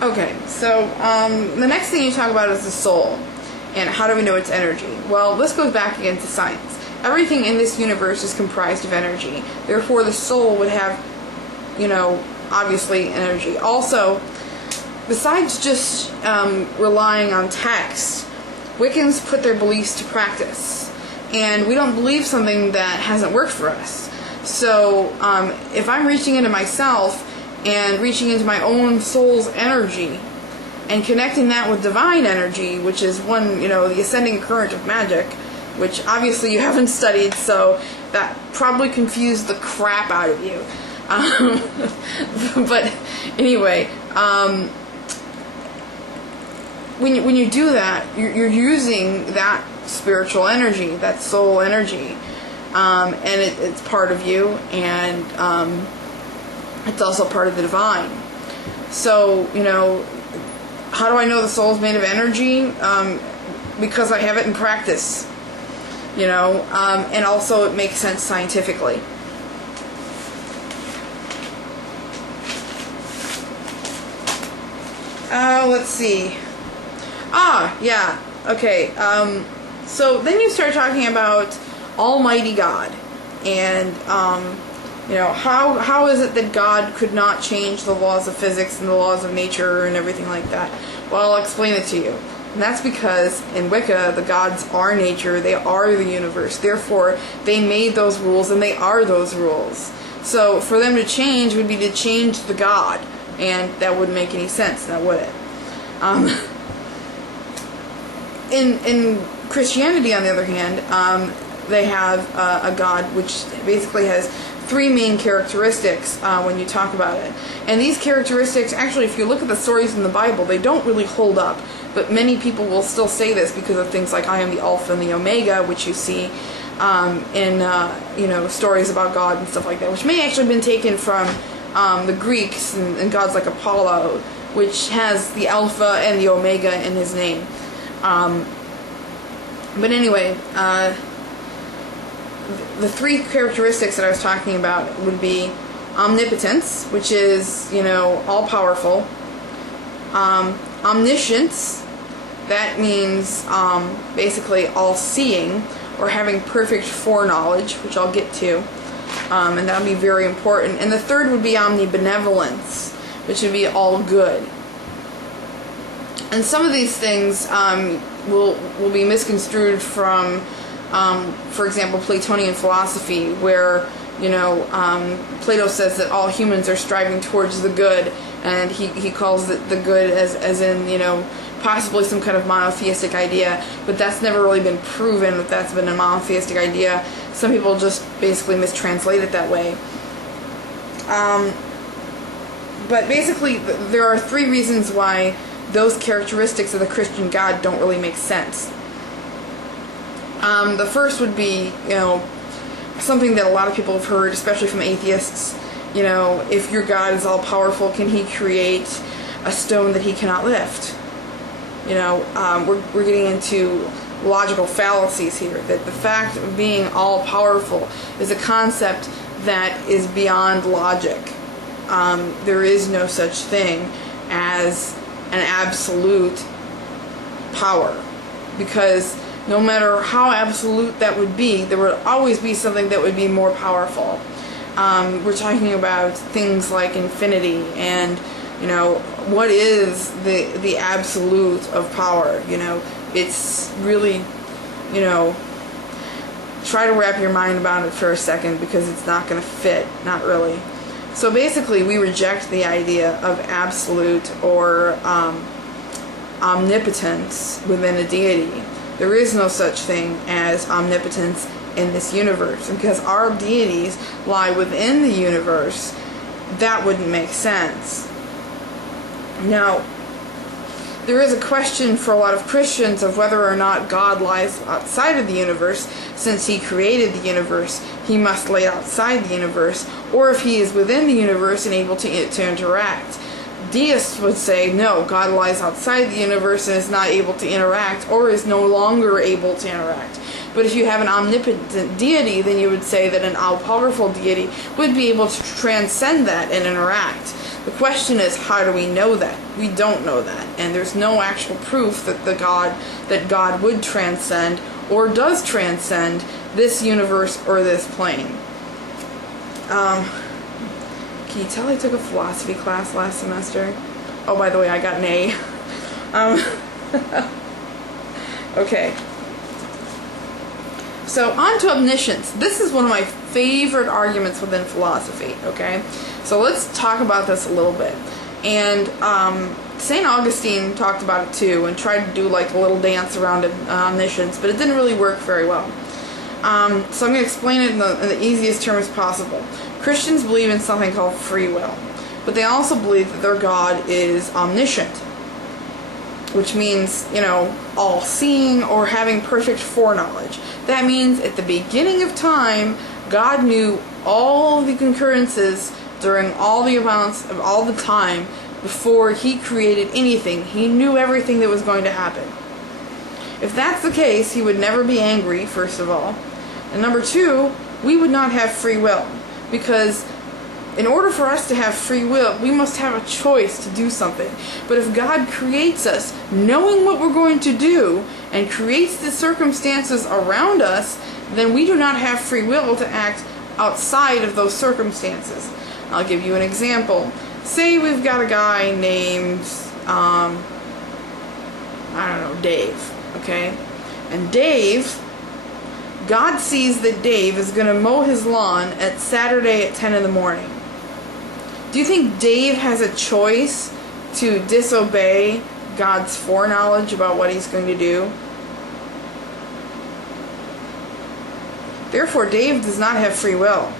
Okay, so the next thing you talk about is the soul, and how do we know it's energy? Well, this goes back again to science. Everything in this universe is comprised of energy. Therefore, the soul would have, obviously energy. Also, besides just relying on text, Wiccans put their beliefs to practice. And we don't believe something that hasn't worked for us. So if I'm reaching into myself and reaching into my own soul's energy and connecting that with divine energy, which is the ascending current of magic, which obviously you haven't studied, so that probably confused the crap out of you. But anyway, when you do that, you're using that spiritual energy, that soul energy, and it's part of you, and it's also part of the divine. So, how do I know the soul is made of energy? Because I have it in practice, and also it makes sense scientifically. Let's see. Yeah. Okay. So then you start talking about Almighty God, and how is it that God could not change the laws of physics and the laws of nature and everything like that? Well, I'll explain it to you. And that's because in Wicca, the gods are nature, they are the universe. Therefore, they made those rules and they are those rules. So for them to change would be to change the god, and that wouldn't make any sense, now would it? In Christianity, on the other hand, they have a god which basically has three main characteristics when you talk about it. And these characteristics, actually, if you look at the stories in the Bible, they don't really hold up. But many people will still say this because of things like I am the Alpha and the Omega, which you see in stories about God and stuff like that, which may actually have been taken from the Greeks and gods like Apollo, which has the Alpha and the Omega in his name. But anyway, the three characteristics that I was talking about would be omnipotence, which is, all-powerful. Omniscience, that means basically all-seeing, or having perfect foreknowledge, which I'll get to, and that would be very important. And the third would be omnibenevolence, which would be all good. And some of these things will be misconstrued from, for example, Platonian philosophy, where Plato says that all humans are striving towards the good, and he calls it the good as in possibly some kind of monotheistic idea, but that's never really been proven that that's been a monotheistic idea. Some people just basically mistranslate it that way. But basically, there are three reasons why those characteristics of the Christian God don't really make sense. The first would be, something that a lot of people have heard, especially from atheists. If your God is all-powerful, can he create a stone that he cannot lift? We're getting into logical fallacies here, that the fact of being all-powerful is a concept that is beyond logic. There is no such thing as an absolute power, because no matter how absolute that would be, there would always be something that would be more powerful. We're talking about things like infinity and, what is the absolute of power? It's really, try to wrap your mind about it for a second, because it's not going to fit, not really. So basically, we reject the idea of absolute or omnipotence within a deity. There is no such thing as omnipotence in this universe. And because our deities lie within the universe, that wouldn't make sense. Now, there is a question for a lot of Christians of whether or not God lies outside of the universe. Since he created the universe, he must lay outside the universe, or if he is within the universe and able to interact. Deists would say, no, God lies outside the universe and is not able to interact, or is no longer able to interact. But if you have an omnipotent deity, then you would say that an all-powerful deity would be able to transcend that and interact. The question is, how do we know that? We don't know that, and there's no actual proof that God would transcend or does transcend this universe or this plane. Can you tell I took a philosophy class last semester? Oh, by the way, I got an A. Okay. So, on to omniscience. This is one of my favorite arguments within philosophy, okay? So let's talk about this a little bit. And St. Augustine talked about it too and tried to do like a little dance around it, omniscience, but it didn't really work very well. So I'm going to explain it in the easiest terms possible. Christians believe in something called free will, but they also believe that their God is omniscient, which means, all-seeing or having perfect foreknowledge. That means at the beginning of time, God knew all the concurrences during all the amounts of all the time before He created anything. He knew everything that was going to happen. If that's the case, He would never be angry, first of all. And number two, we would not have free will. Because in order for us to have free will, we must have a choice to do something. But if God creates us knowing what we're going to do and creates the circumstances around us, then we do not have free will to act outside of those circumstances. I'll give you an example. Say we've got a guy named, Dave, okay? And Dave, God sees that Dave is going to mow his lawn at Saturday at 10 in the morning. Do you think Dave has a choice to disobey God's foreknowledge about what He's going to do? Therefore, Dave does not have free will.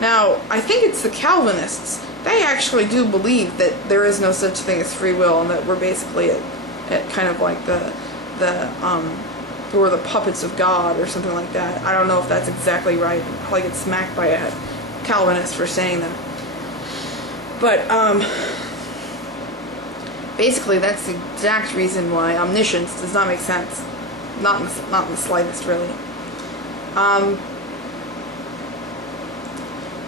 Now, I think it's the Calvinists. They actually do believe that there is no such thing as free will, and that we're basically at kind of like we're the puppets of God or something like that. I don't know if that's exactly right. I'll probably get smacked by a Calvinist for saying that. But basically, that's the exact reason why omniscience does not make sense. Not in the slightest, really.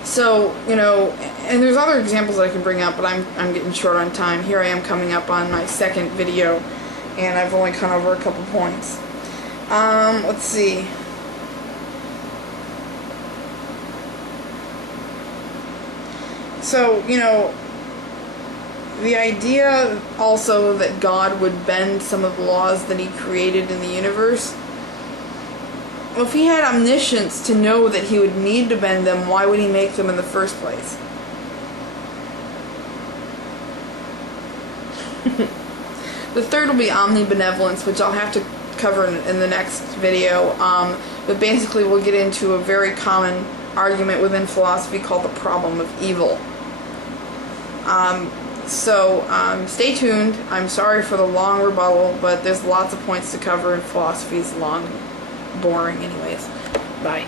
So, and there's other examples that I can bring up, but I'm getting short on time. Here I am coming up on my second video, and I've only gone over a couple points. Let's see. So, the idea also that God would bend some of the laws that He created in the universe. Well, if He had omniscience to know that He would need to bend them, why would He make them in the first place? The third will be omnibenevolence, which I'll have to cover in the next video. But basically we'll get into a very common argument within philosophy called the problem of evil. So stay tuned. I'm sorry for the long rebuttal, but there's lots of points to cover, and philosophy is long and boring anyways. Bye.